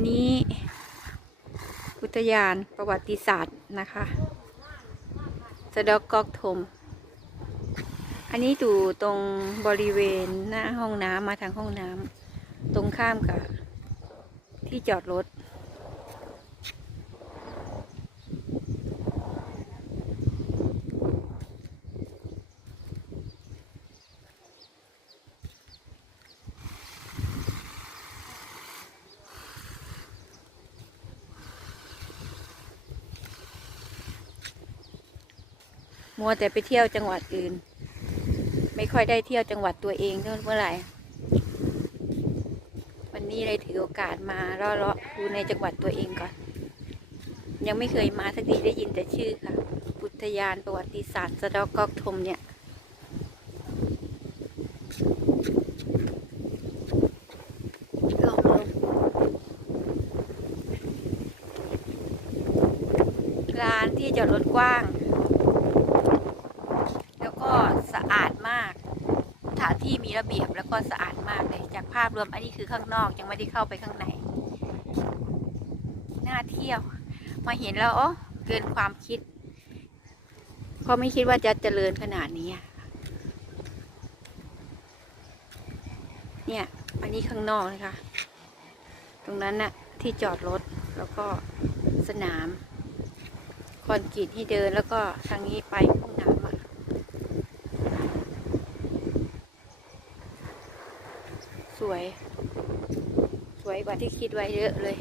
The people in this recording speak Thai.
นนี้ อุทยานประวัติศาสตร์นะคะสะดอกกอกทม อันนี้อยู่ตรงบริเวณหน้าห้องน้ำมาทางห้องน้ำตรงข้ามกับที่จอดรถ มัวแต่ไปเที่ยวจังหวัดอื่น ไม่ค่อยได้เที่ยวจังหวัดตัวเองเท่าเมื่อไหร่ วันนี้เลยถือโอกาสมาเลาะๆดูในจังหวัดตัวเองก่อน ยังไม่เคยมาสักทีได้ยินแต่ชื่อค่ะอุทยานประวัติศาสตร์สะเดอกกอกทมเนี่ยลงลงลานที่จอดรถกว้าง แล้วก็สะอาดมาก ส ถานที่มีระเบียบแล้วก็สะอาดมากเลย จากภาพรวมอันนี้คือข้างนอกยังไม่ได้เข้าไปข้างใน น่าเที่ยว มาเห็นแล้วอ๋อเกินความคิดเพราะไม่คิดว่าจะเจริญขนาดนี้ เนี่ย อันนี้ข้างนอกนะคะ ตรงนั้นน่ะที่จอดรถแล้วก็สนาม คอนกรีตให้เดินแล้วก็ทางนี้ไปห้องน้ำอะ ส วย สวยกว่าที่คิดไว้เยอะเลย